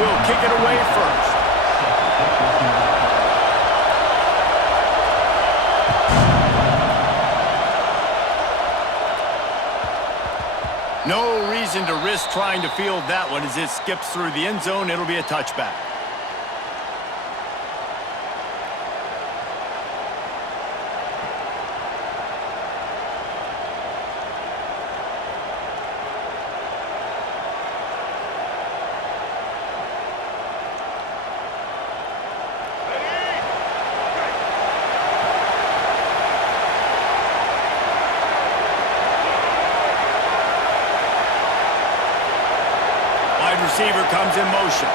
will kick it away first. No reason to risk trying to field that one as it skips through the end zone. It'll be a touchback. Receiver comes in motion.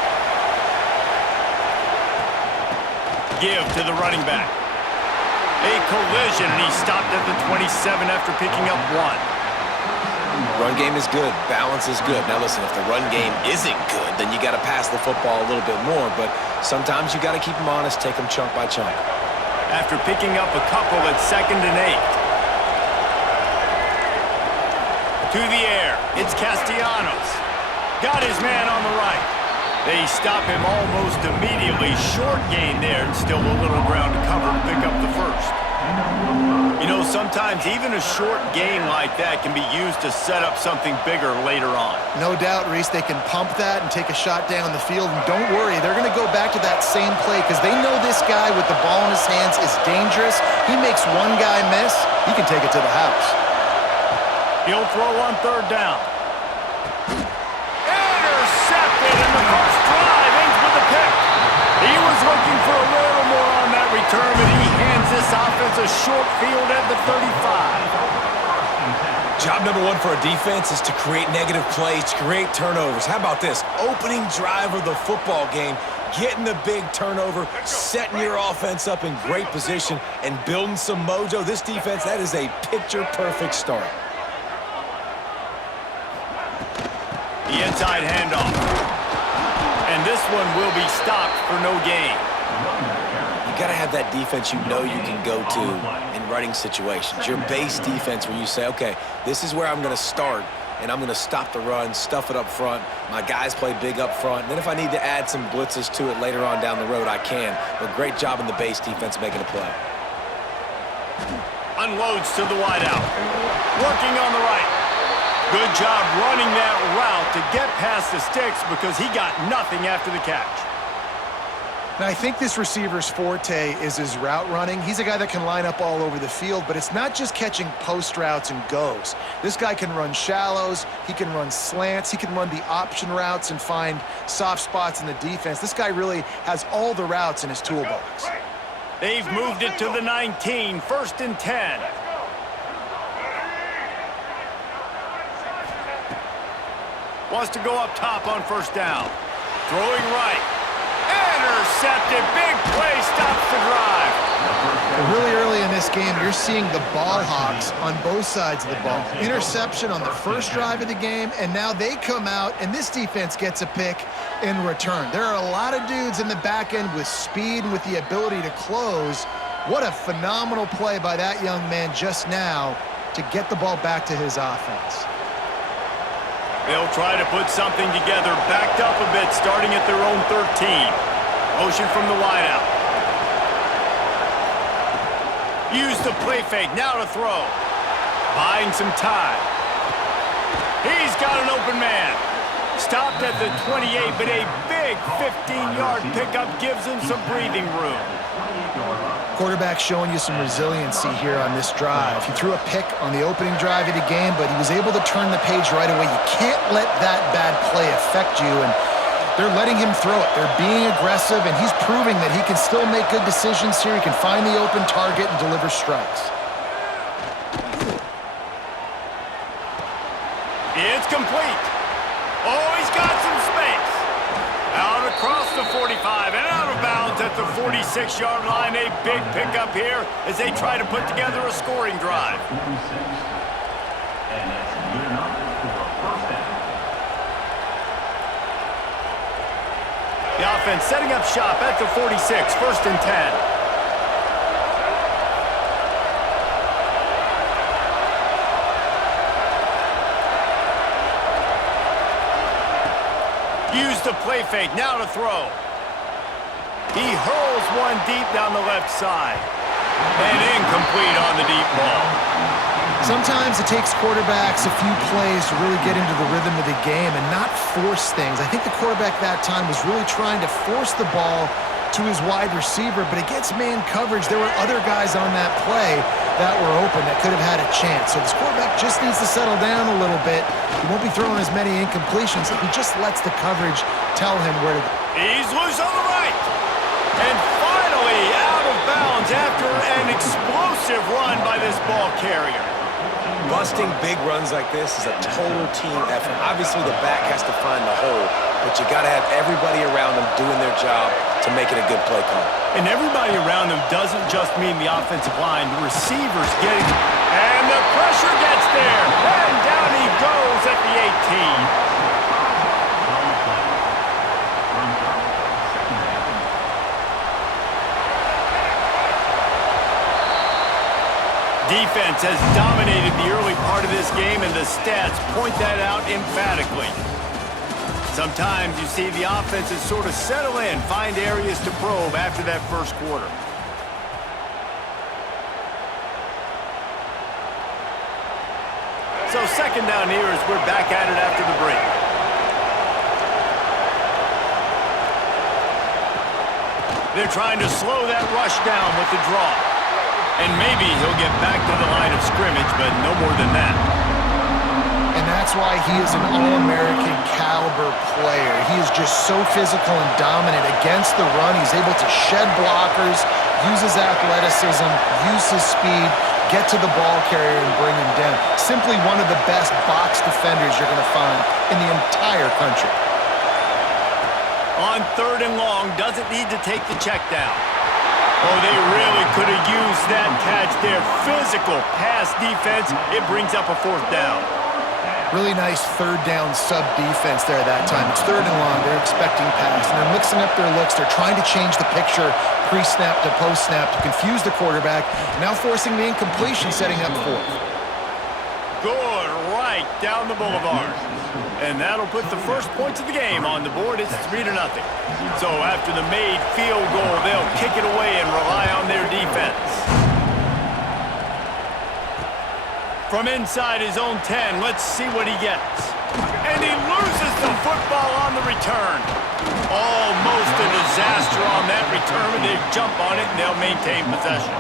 Give to the running back. A collision, and he stopped at the 27 after picking up 1. Run game is good. Balance is good. Now listen, if the run game isn't good, then you got to pass the football a little bit more, but sometimes you got to keep them honest, take them chunk by chunk. After picking up a couple at 2nd and 8. To the air, it's Castellanos. Got his man on the right. They stop him almost immediately. Short gain there, and still a little ground to cover to pick up the first. You know, sometimes even a short gain like that can be used to set up something bigger later on. No doubt, Reese, they can pump that and take a shot down the field. And don't worry, they're going to go back to that same play because they know this guy with the ball in his hands is dangerous. He makes one guy miss, he can take it to the house. He'll throw on 3rd down. And the first drive ends with a pick. He was looking for a little more on that return, but he hands this offense a short field at the 35. Job number 1 for a defense is to create negative plays, to create turnovers. How about this? Opening drive of the football game, getting the big turnover, setting your offense up in great position, and building some mojo. This defense, that is a picture-perfect start. The inside handoff. And this one will be stopped for no gain. You got to have that defense you know you can go to in running situations. Your base defense where you say, okay, this is where I'm going to start, and I'm going to stop the run, stuff it up front. My guys play big up front. And then if I need to add some blitzes to it later on down the road, I can. But great job in the base defense making a play. Unloads to the wideout. Working on the right. Good job running that route to get past the sticks because he got nothing after the catch. Now, I think this receiver's forte is his route running. He's a guy that can line up all over the field, but it's not just catching post routes and goes. This guy can run shallows, he can run slants, he can run the option routes and find soft spots in the defense. This guy really has all the routes in his toolbox. They've moved it to the 19, 1st and 10. Wants to go up top on 1st down. Throwing right. Intercepted. Big play. Stops the drive. Really early in this game, you're seeing the ball hawks on both sides of the ball. Interception on the first drive of the game, and now they come out, and this defense gets a pick in return. There are a lot of dudes in the back end with speed and with the ability to close. What a phenomenal play by that young man just now to get the ball back to his offense. They'll try to put something together, backed up a bit, starting at their own 13. Motion from the wideout. Use the play fake, now to throw. Buying some time. He's got an open man. Stopped at the 28, but a big 15-yard pickup gives him some breathing room. Quarterback showing you some resiliency here on this drive. He threw a pick on the opening drive of the game, but he was able to turn the page right away. You can't let that bad play affect you, and they're letting him throw it. They're being aggressive, and he's proving that he can still make good decisions here. He can find the open target and deliver strikes. It's complete. Oh, he's got some space. Out across the 45 and out of bounds at the 46-yard line. A big pickup here as they try to put together a scoring drive. The offense setting up shop at the 46, 1st and 10. Use used a play fake, now to throw. He hurls one deep down the left side. And incomplete on the deep ball. Sometimes it takes quarterbacks a few plays to really get into the rhythm of the game and not force things. I think the quarterback that time was really trying to force the ball to his wide receiver, but against man coverage, there were other guys on that play that were open that could have had a chance. So this quarterback just needs to settle down a little bit. He won't be throwing as many incompletions if he just lets the coverage tell him where to go. He's loose on the right. And finally out of bounds after an explosive run by this ball carrier. Busting big runs like this is a total team effort. Obviously, the back has to find the hole, but you got to have everybody around them doing their job to make it a good play call. And everybody around them doesn't just mean the offensive line. The receivers getting... And the pressure gets there. And down he goes at the 18. Defense has dominated the early part of this game, and the stats point that out emphatically. Sometimes you see the offenses sort of settle in, find areas to probe after that first quarter. So second down here as we're back at it after the break. They're trying to slow that rush down with the draw. And maybe he'll get back to the line of scrimmage, but no more than that. And that's why he is an All-American caliber player. He is just so physical and dominant against the run. He's able to shed blockers, use his athleticism, use his speed, get to the ball carrier and bring him down. Simply one of the best box defenders you're going to find in the entire country. On third and long, doesn't need to take the check down. Oh, they really could have used that catch there. Physical pass defense. It brings up a fourth down. Really nice third down sub defense there that time. It's third and long. They're expecting pass, and they're mixing up their looks. They're trying to change the picture pre-snap to post-snap to confuse the quarterback. Now forcing the incompletion, setting up fourth. Good right down the boulevard. And that'll put the first points of the game on the board. It's 3-0. So after the made field goal, they'll kick it away and rely on their defense. From inside his own 10, let's see what he gets. And he loses the football on the return. Almost a disaster on that return, and they jump on it and they'll maintain possession.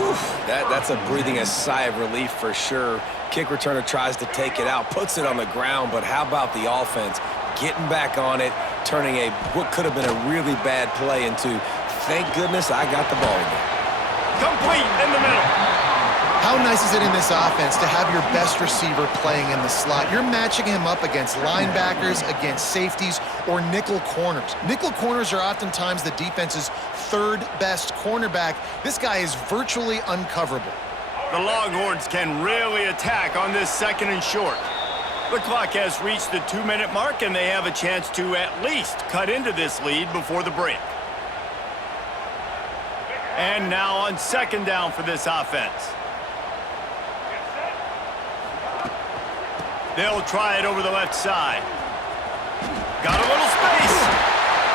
Oof, that's a breathing a sigh of relief for sure. Kick returner tries to take it out, puts it on the ground, but how about the offense getting back on it, turning what could have been a really bad play into, thank goodness I got the ball again. Complete in the middle. How nice is it in this offense to have your best receiver playing in the slot? You're matching him up against linebackers, against safeties, or nickel corners. Nickel corners are oftentimes the defense's third best cornerback. This guy is virtually uncoverable. The Longhorns can really attack on this second and short. The clock has reached the 2-minute mark, and they have a chance to at least cut into this lead before the break. And now on second down for this offense. They'll try it over the left side. Got a little space.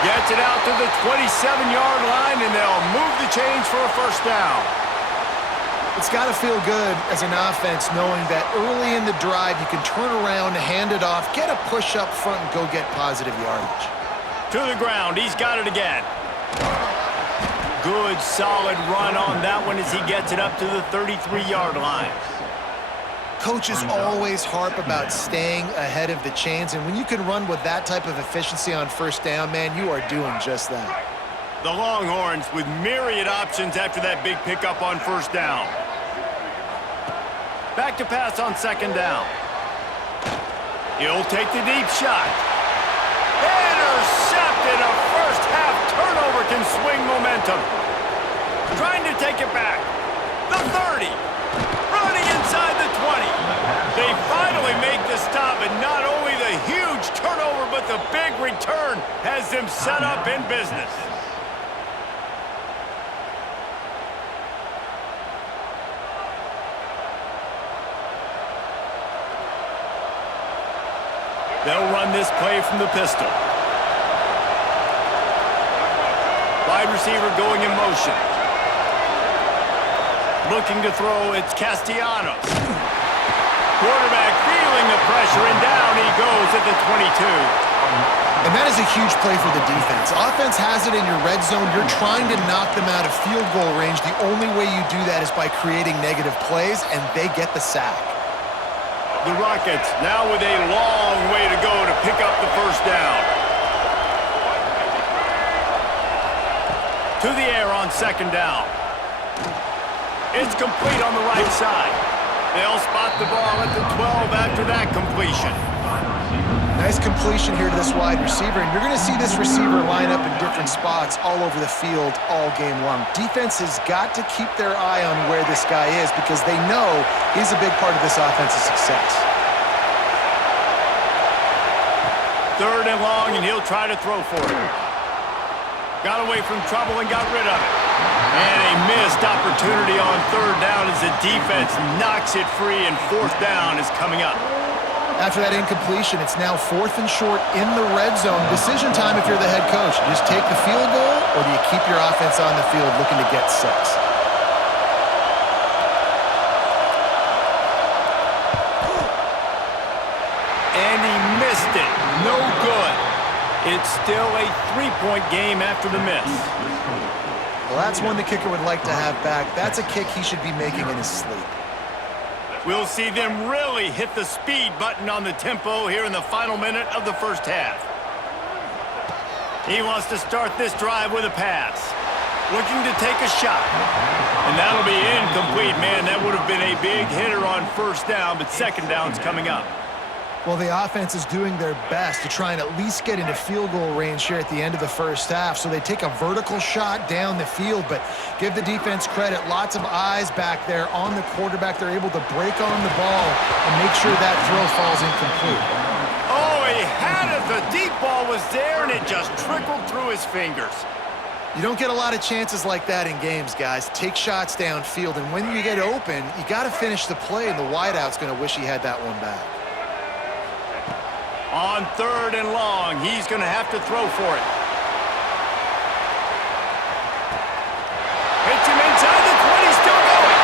Gets it out to the 27-yard line, and they'll move the chains for a first down. It's got to feel good as an offense knowing that early in the drive you can turn around, hand it off, get a push up front, and go get positive yardage. To the ground. He's got it again. Good, solid run on that one as he gets it up to the 33-yard line. Coaches always harp about staying ahead of the chains, and when you can run with that type of efficiency on first down, man, you are doing just that. The Longhorns with myriad options after that big pickup on first down. Back to pass on second down. He'll take the deep shot. Intercepted. A first half turnover can swing momentum. Trying to take it back. The 30. Running inside the 20. They finally make the stop, and not only the huge turnover, but the big return has them set up in business. They'll run this play from the pistol. wide receiver going in motion. Looking to throw, it's Castellanos. Quarterback feeling the pressure, and down he goes at the 22. And that is a huge play for the defense. Offense has it in your red zone. You're trying to knock them out of field goal range. The only way you do that is by creating negative plays, and they get the sack. The Rockets now with a long way to go to pick up the first down. To the air on second down. It's complete on the right side. They'll spot the ball at the 12 after that completion. Nice completion here to this wide receiver, and you're going to see this receiver line up in different spots all over the field all game long. Defense has got to keep their eye on where this guy is because they know he's a big part of this offense's success. Third and long, and he'll try to throw for it. Got away from trouble and got rid of it. And a missed opportunity on third down as the defense knocks it free, and fourth down is coming up. After that incompletion, it's now 4th and short in the red zone. Decision time if you're the head coach. You just take the field goal, or do you keep your offense on the field looking to get 6? And he missed it. No good. It's still a 3-point game after the miss. Well, that's one the kicker would like to have back. That's a kick he should be making in his sleep. We'll see them really hit the speed button on the tempo here in the final minute of the first half. He wants to start this drive with a pass. Looking to take a shot. And that'll be incomplete. Man, that would have been a big hitter on first down, but second down's coming up. Well, the offense is doing their best to try and at least get into field goal range here at the end of the first half. So they take a vertical shot down the field, but give the defense credit. Lots of eyes back there on the quarterback. They're able to break on the ball and make sure that throw falls incomplete. Oh, he had it. The deep ball was there, and it just trickled through his fingers. You don't get a lot of chances like that in games, guys. Take shots downfield, and when you get open, you got to finish the play, and the wideout's going to wish he had that one back. On third and long, he's going to have to throw for it. Hits him inside the 20, still going.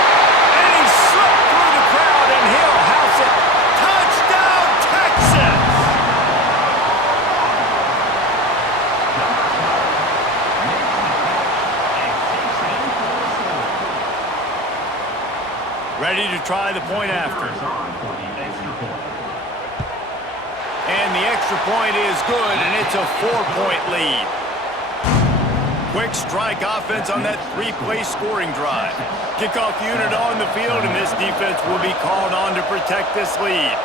And he slipped through the crowd, and he'll house it. Touchdown, Texas! Ready to try the point after. And the extra point is good, and it's a 4-point lead. Quick strike offense on that 3-play scoring drive. Kickoff unit on the field, and this defense will be called on to protect this lead.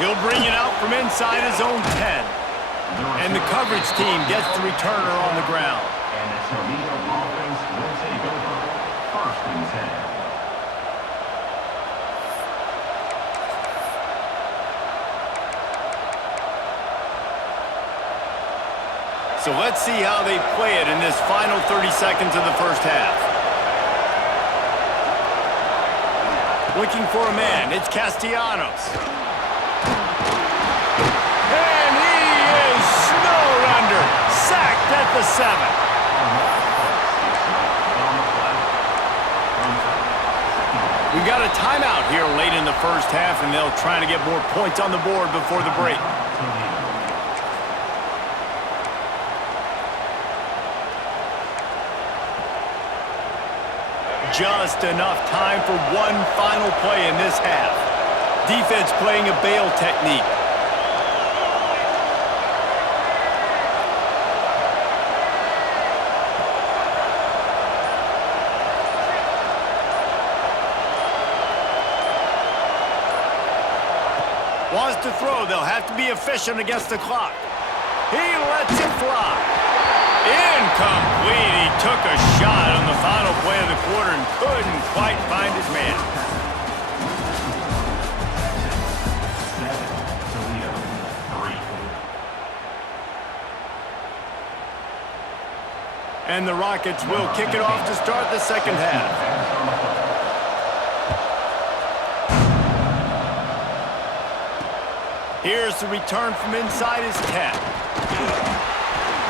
He'll bring it out from inside his own 10. And the coverage team gets the returner on the ground. And the Toledo offense will take over 1st and 10. So let's see how they play it in this final 30 seconds of the first half. Looking for a man, it's Castellanos. And he is snowed under, sacked at the 7. We've got a timeout here late in the first half, and they'll try to get more points on the board before the break. Just enough time for one final play in this half. Defense playing a bail technique. Wants to throw. They'll have to be efficient against the clock. He lets it fly. Incomplete. He took a shot on the final play of the quarter and couldn't quite find his man. And the Rockets will kick it off to start the second half. Here's the return from inside his 10.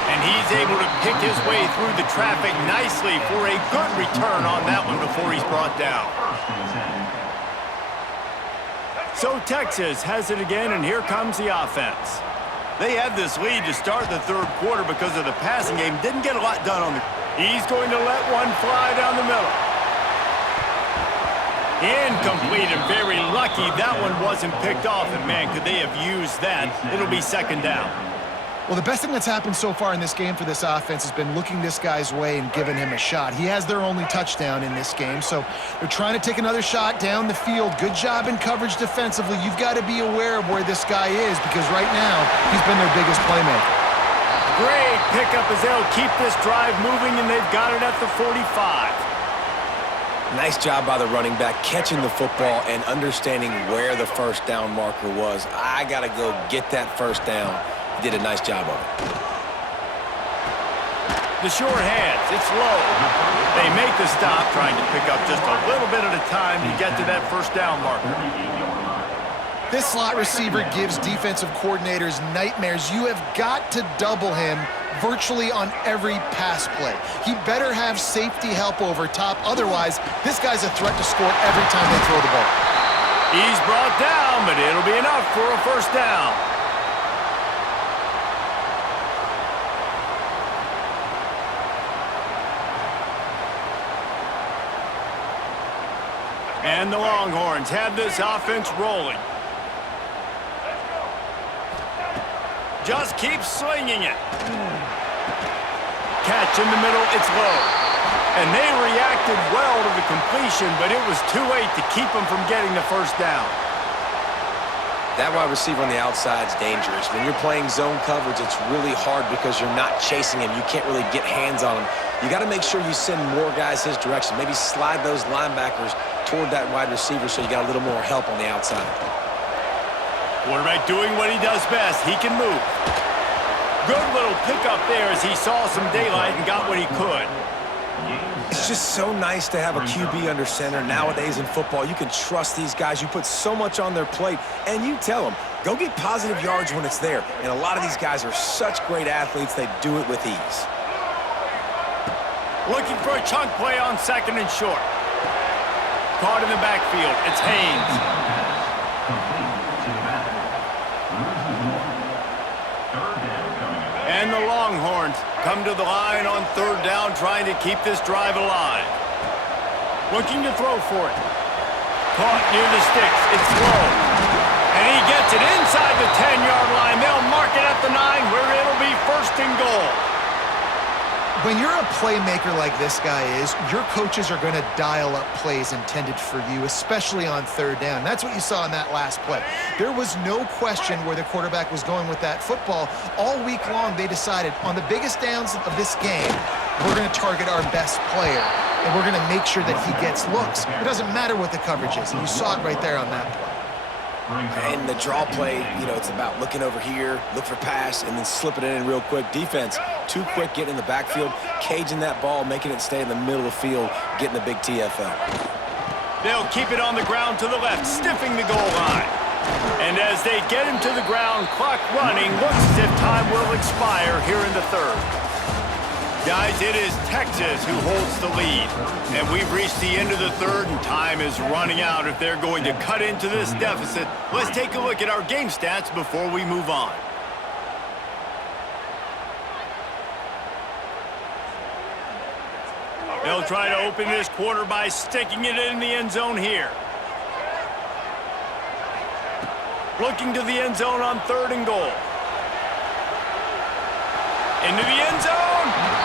And he's able to pick his way through the traffic nicely for a good return on that one before he's brought down. So Texas has it again, and here comes the offense. They had this lead to start the third quarter because of the passing game. Didn't get a lot done on the... He's going to let one fly down the middle. Incomplete, and very lucky that one wasn't picked off. And, man, could they have used that? It'll be second down. Well, the best thing that's happened so far in this game for this offense has been looking this guy's way and giving him a shot. He has their only touchdown in this game, so they're trying to take another shot down the field. Good job in coverage defensively. You've got to be aware of where this guy is because right now he's been their biggest playmaker. Great pickup as they'll keep this drive moving, and they've got it at the 45. Nice job by the running back, catching the football and understanding where the first down marker was. I got to go get that first down. He did a nice job of it. The short hands, it's low. They make the stop, trying to pick up just a little bit at a time to get to that first down marker. This slot receiver gives defensive coordinators nightmares. You have got to double him virtually on every pass play. He better have safety help over top. Otherwise, this guy's a threat to score every time they throw the ball. He's brought down, but it'll be enough for a first down. And the Longhorns have this offense rolling. Just keep slinging it. Catch in the middle, it's low. And they reacted well to the completion, but it was too late to keep them from getting the first down. That wide receiver on the outside is dangerous. When you're playing zone coverage, it's really hard because you're not chasing him. You can't really get hands on him. You got to make sure you send more guys his direction. Maybe slide those linebackers toward that wide receiver so you got a little more help on the outside. Quarterback doing what he does best. He can move. Good little pickup there as he saw some daylight and got what he could. It's just so nice to have a QB under center. Nowadays in football, you can trust these guys. You put so much on their plate, and you tell them, go get positive yards when it's there. And a lot of these guys are such great athletes, they do it with ease. Looking for a chunk play on second and short. Caught in the backfield. It's Haynes. And the Longhorns come to the line on third down, trying to keep this drive alive. Looking to throw for it. Caught near the sticks. It's low. And he gets it inside the 10-yard line. They'll mark it at the 9, where it'll be first and goal. When you're a playmaker like this guy is, your coaches are going to dial up plays intended for you, especially on third down. That's what you saw in that last play. There was no question where the quarterback was going with that football. All week long, they decided on the biggest downs of this game, we're going to target our best player, and we're going to make sure that he gets looks. It doesn't matter what the coverage is, and you saw it right there on that play. And the draw play, you know, it's about looking over here, look for pass, and then slipping it in real quick. Defense, too quick getting in the backfield, caging that ball, making it stay in the middle of the field, getting the big TFL. They'll keep it on the ground to the left, stiffing the goal line. And as they get him to the ground, clock running, looks as if time will expire here in the third. Guys, it is Texas who holds the lead. And we've reached the end of the third, and time is running out if they're going to cut into this deficit. Let's take a look at our game stats before we move on. They'll try to open this quarter by sticking it in the end zone here. Looking to the end zone on third and goal. Into the end zone.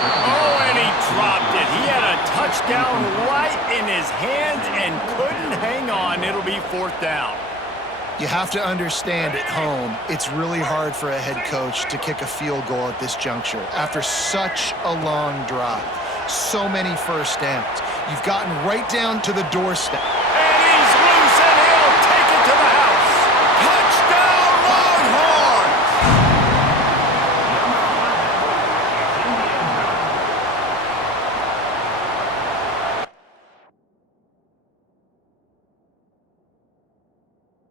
Oh, and he dropped it. He had a touchdown right in his hands and couldn't hang on. It'll be fourth down. You have to understand at home, it's really hard for a head coach to kick a field goal at this juncture after such a long drive. So many first downs. You've gotten right down to the doorstep.